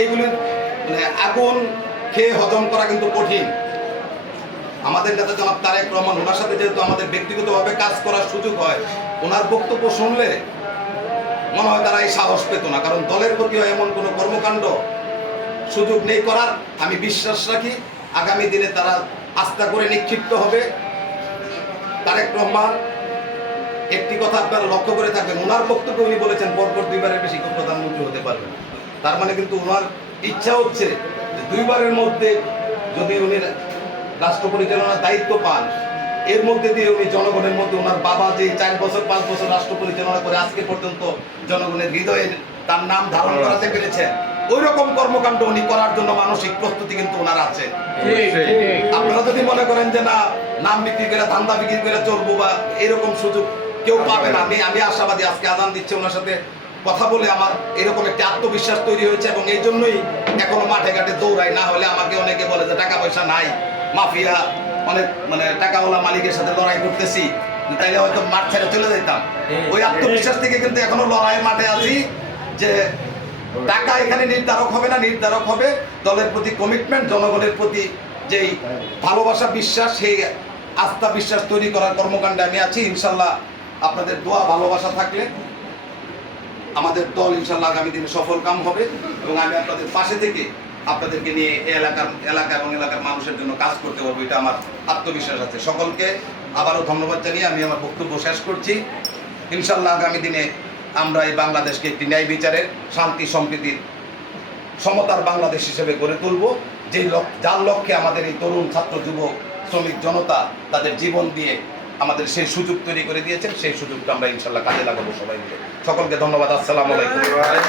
এইগুলি মানে আগুন খেয়ে হজম করা কিন্তু কঠিন। আমাদের নেতা জনাব তারেক রহমান, ওনার সাথে যেহেতু আমাদের ব্যক্তিগতভাবে কাজ করার সুযোগ হয়, ওনার বক্তব্য শুনলে মনে হয় তারা এই সাহস পেত না, কারণ দলের প্রতিও এমন কোনো কর্মকাণ্ড সুযোগ নেই করার। আমি বিশ্বাস রাখি আগামী দিনে তারা আস্থা করে নিক্ষিপ্ত হবে। তারেক রহমান একটি কথা আপনারা লক্ষ্য করে থাকবেন, ওনার বক্তব্যে উনি বলেছেন পরপর দুইবারের বেশি কেউ প্রধানমন্ত্রী হতে পারবে না। তার মানে কিন্তু ওনার ইচ্ছা হচ্ছে যে দুইবারের মধ্যে যদি উনি রাষ্ট্র পরিচালনার দায়িত্ব পান, এর মধ্যে দিয়ে উনি জনগণের মধ্যে ওনার বাবা যে 4 বছর 5 বছর রাষ্ট্র পরিচালনা করে আজকে পর্যন্ত জনগণের হৃদয়ে তার নাম ধারণ করাতে পেরেছেন, ওই রকম কর্মকাণ্ড উনি করার জন্য মানসিক প্রস্তুতি কিন্তু ওনার আছে। আপনারা যদি মনে করেন যে না নাম বিক্রি করে ধান্দা বিক্রি করে চলবো বা এরকম সুযোগ কেউ পাবে না, আমি আশাবাদী। আজকে আজান দিচ্ছে, ওনার সাথে কথা বলে আমার এরকম একটা আত্মবিশ্বাস তৈরি হয়েছে এবং এই জন্যই এখনো মাঠে ঘাটে দৌড়াই। না হলে আমাকে অনেকে বলে যে টাকা পয়সা নাই, মাফিয়া, অনেক মানে টাকাওয়ালা মালিকের সাথে লড়াই করতেছি, তাইলে হয়তো মাঠ ছেড়ে চলে যেতাম। ওই আত্মবিশ্বাস থেকে কিন্তু এখনো লড়াইয়ের মাঠে আছি যে টাকা এখানে নির্ধারক হবে না, নির্ধারক হবে দলের প্রতি কমিটমেন্ট, জনগণের প্রতি যেই ভালোবাসা বিশ্বাস, সেই আস্থা বিশ্বাস তৈরি করার কর্মকাণ্ডে আমি আছি। ইনশাল্লাহ আপনাদের দোয়া ভালোবাসা থাকলে আমাদের দল ইনশাল্লাহ আগামী দিনে সফল কাম হবে এবং আমি আপনাদের পাশে থেকে আপনাদেরকে নিয়ে এলাকা এবং এলাকার মানুষের জন্য কাজ করতে পারবো, এটা আমার আত্মবিশ্বাস আছে। সকলকে আবারও ধন্যবাদ জানিয়ে আমি আমার বক্তব্য শেষ করছি। ইনশাল্লাহ আগামী দিনে আমরা এই বাংলাদেশকে একটি ন্যায় বিচারের, শান্তি সম্প্রীতির, সমতার বাংলাদেশ হিসেবে গড়ে তুলব, যার লক্ষ্যে আমাদের এই তরুণ ছাত্র যুবক শ্রমিক জনতা তাদের জীবন দিয়ে আমাদের সেই সুযোগ তৈরি করে দিয়েছেন। সেই সুযোগটা আমরা ইনশাল্লাহ কাজে লাগাবো সবাই মিলে। সকলকে ধন্যবাদ। আসসালামু আলাইকুম।